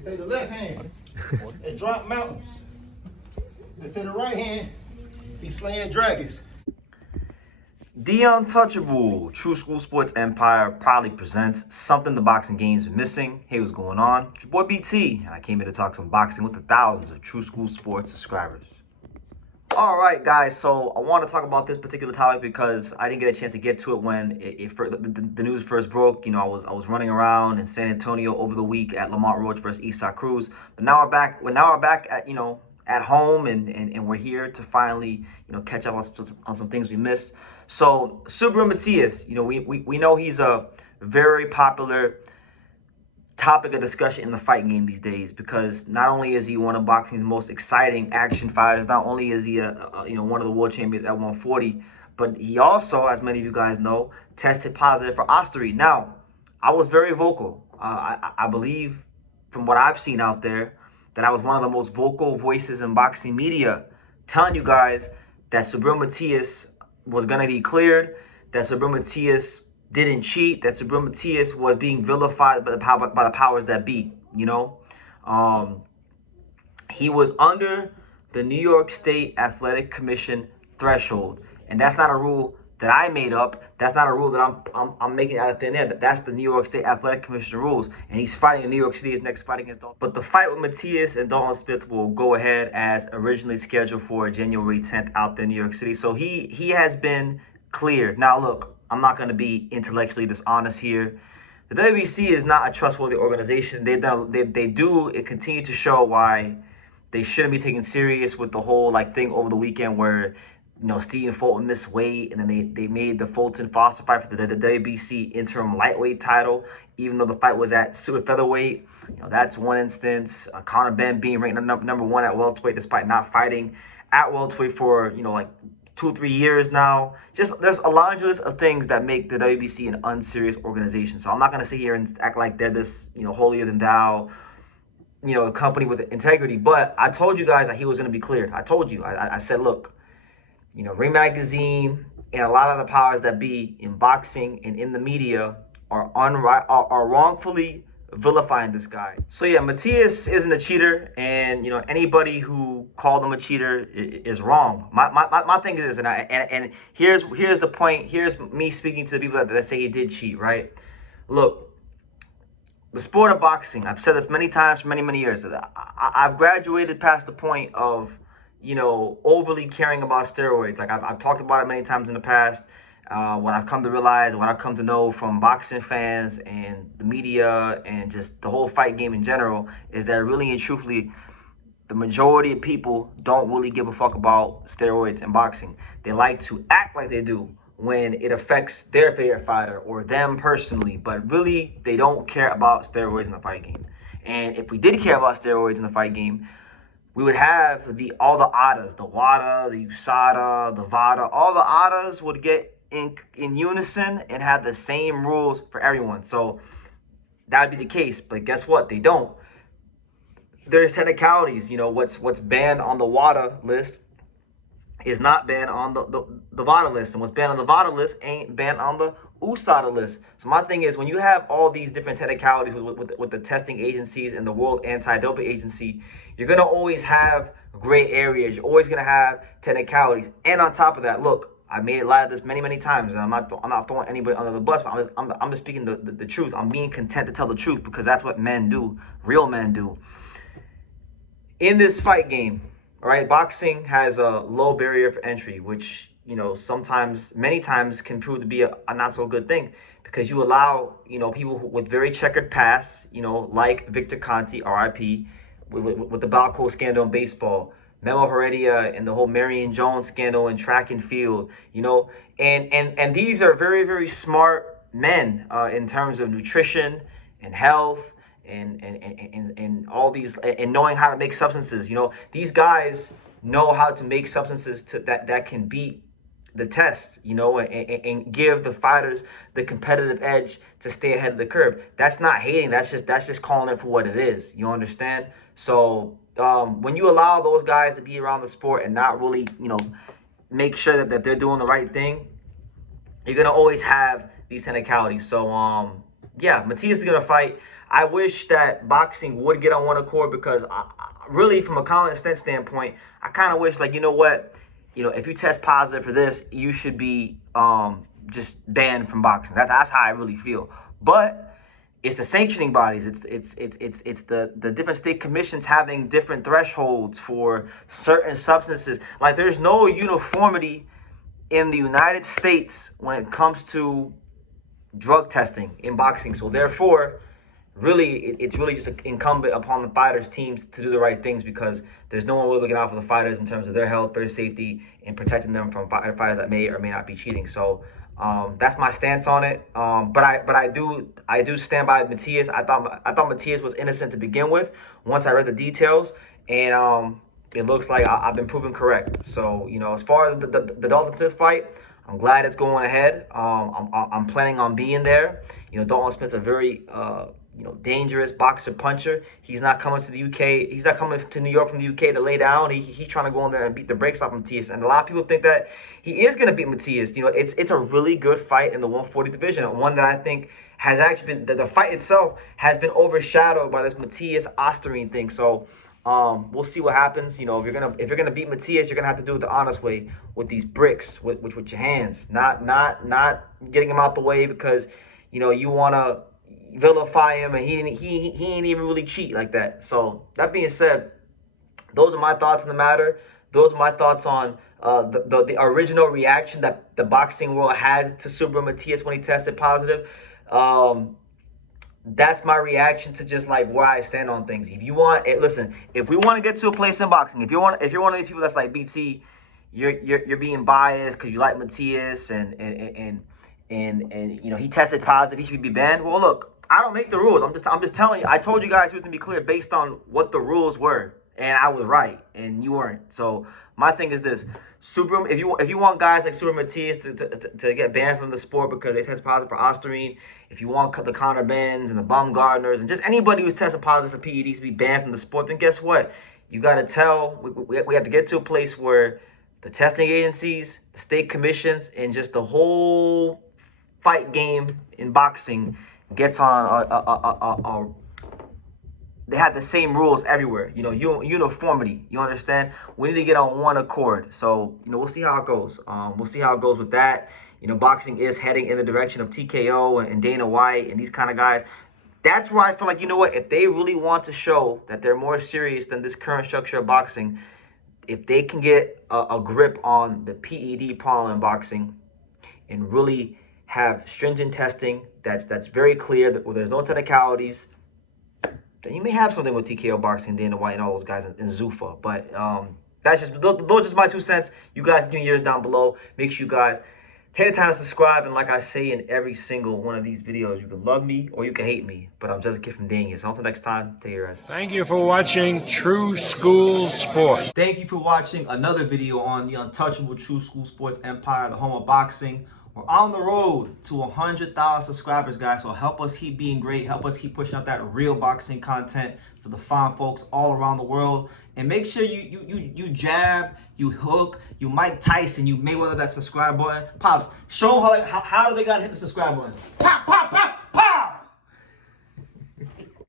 They say the left hand, it drop mountains. They say the right hand, be slaying dragons. The Untouchable True School Sports Empire proudly presents something the boxing game's been missing. Hey, what's going on? It's your boy BT, and I came here to talk some boxing with the thousands of True School Sports subscribers. All right, guys, so I want to talk about this particular topic because I didn't get a chance to get to it when the news first broke. You know, I was running around in San Antonio over the week at Lamont Roach versus Eastside Cruz, but now we're back. We're back at at home, and we're here to finally catch up on some things we missed. So Subriel Matias, we know he's a very popular topic of discussion in the fight game these days because not only is he one of boxing's most exciting action fighters, not only is he one of the world champions at 140, but he also, as many of you guys know, tested positive for osteoid. Now, I was very vocal. I believe from what I've seen out there that I was one of the most vocal voices in boxing media telling you guys that Subriel Matias was going to be cleared, that Subriel Matias didn't cheat, that Subriel Matias was being vilified by the powers that be. He was under the New York State Athletic Commission threshold, and that's not a rule that I made up. That's not a rule that I'm making out of thin air. That's the New York State Athletic Commission rules, and he's fighting in New York City. His next fight against Dalton. But the fight with Matias and Dalton Smith will go ahead as originally scheduled for January 10th out there in New York City. So he has been cleared. Now look, I'm not going to be intellectually dishonest here. The WBC is not a trustworthy organization. They continue to show why they shouldn't be taken serious with the whole thing over the weekend where Stephen Fulton missed weight, and then they made the Fulton Foster fight for the WBC interim lightweight title, even though the fight was at super featherweight. That's one instance. Conor Benn being ranked number one at welterweight despite not fighting at welterweight for 2-3 years now. Just there's a laundry list of things that make the WBC an unserious organization. So I'm not gonna sit here and act like they're this holier than thou a company with integrity. But I told you guys that he was gonna be cleared. I told you. I said, look, Ring Magazine and a lot of the powers that be in boxing and in the media are wrongfully vilifying this guy. So yeah, Matias isn't a cheater, and anybody who called him a cheater is wrong. My thing is this, and here's the point. Here's me speaking to the people that say he did cheat, right? Look, the sport of boxing, I've said this many times for many years. I've graduated past the point of overly caring about steroids. I've talked about it many times in the past. What I've come to realize, what I've come to know from boxing fans and the media and just the whole fight game in general is that really and truthfully, the majority of people don't really give a fuck about steroids in boxing. They like to act like they do when it affects their favorite fighter or them personally, but really they don't care about steroids in the fight game. And if we did care about steroids in the fight game, we would have all the ADAs, the WADA, the USADA, the VADA, all the ADAs would get in unison and have the same rules for everyone. So that would be the case, but guess what? They don't. There's technicalities. What's banned on the WADA list is not banned on the VADA list, and what's banned on the VADA list ain't banned on the USADA list. So my thing is, when you have all these different technicalities with the testing agencies and the World Anti-Doping Agency, you're gonna always have gray areas. You're always gonna have technicalities, and on top of that, look, I made a lot of this many times, and I'm not throwing anybody under the bus, but I'm just speaking the truth. I'm being content to tell the truth because that's what men do, real men do. In this fight game, all right, boxing has a low barrier for entry, which many times can prove to be a not so good thing because you allow people with very checkered past, like Victor Conte, R.I.P., with the Balco scandal in baseball. Memo Heredia and the whole Marion Jones scandal in track and field, and these are very smart men in terms of nutrition and health and all these, and knowing how to make substances. These guys know how to make substances that can beat the test, and give the fighters the competitive edge to stay ahead of the curve. That's not hating. That's just calling it for what it is. You understand? So when you allow those guys to be around the sport and not really, make sure that they're doing the right thing, you're gonna always have these technicalities. So yeah, Matias is gonna fight. I wish that boxing would get on one accord, because really, from a common sense standpoint, I kind of wish, like, you know what, if you test positive for this, you should be just banned from boxing. That's how I really feel. But it's the sanctioning bodies. It's the different state commissions having different thresholds for certain substances. Like, there's no uniformity in the United States when it comes to drug testing in boxing. So therefore, really, it's really just incumbent upon the fighters' teams to do the right things, because there's no one really looking out for the fighters in terms of their health, their safety, and protecting them from fighters that may or may not be cheating. So that's my stance on it. But I do stand by Matias. I thought Matias was innocent to begin with. Once I read the details, and it looks like I've been proven correct. So as far as the Dalton Smith fight, I'm glad it's going ahead. I'm planning on being there. Dalton Smith's a very dangerous boxer puncher. He's not coming to the UK. He's not coming to New York from the UK to lay down. He's trying to go in there and beat the brakes off Matias. And a lot of people think that he is going to beat Matias. It's a really good fight in the 140 division. One that I think has actually been, the fight itself has been overshadowed by this Matias Osterine thing. So we'll see what happens. If you're gonna beat Matias, you're gonna have to do it the honest way, with these bricks, with your hands, not getting him out the way because you want to vilify him, and he ain't even really cheat like that. So that being said, those are my thoughts on the matter. Those are my thoughts on the original reaction that the boxing world had to Subriel Matias when he tested positive. That's my reaction to just like where I stand on things. If you want, listen, if we want to get to a place in boxing, if you're one of these people that's like, BT, you're being biased because you like Matias and he tested positive, he should be banned. Well, look, I don't make the rules. I'm just telling you. I told you guys, to be clear, based on what the rules were, and I was right and you weren't. So my thing is this: Subriel, if you want guys like Subriel Matias to get banned from the sport because they test positive for Osterine, if you want the Conor Benns and the Baumgartners and just anybody who's tested positive for PEDs to be banned from the sport, then guess what? You got to tell. We have to get to a place where the testing agencies, the state commissions, and just the whole fight game in boxing gets on they have the same rules everywhere. Uniformity. You understand? We need to get on one accord. So we'll see how it goes. We'll see how it goes with that. Boxing is heading in the direction of TKO and Dana White and these kind of guys. That's where I feel like, if they really want to show that they're more serious than this current structure of boxing, if they can get a grip on the PED problem in boxing and really have stringent testing that's very clear, that where there's no technicalities, then you may have something with TKO boxing, Dana White, and all those guys in Zuffa. But those are just my 2 cents. You guys give me yours down below. Make sure you guys take the time to subscribe. And like I say in every single one of these videos, you can love me or you can hate me, but I'm just a kid from Daniel. So until next time, take care, guys. Thank you for watching True School Sports. Thank you for watching another video on the untouchable True School Sports empire, the home of boxing. We're on the road to 100,000 subscribers, guys. So help us keep being great. Help us keep pushing out that real boxing content for the fine folks all around the world. And make sure you jab, you hook, you Mike Tyson, you Mayweather that subscribe button. Pops, show them how do they gotta hit the subscribe button. Pop, pop, pop.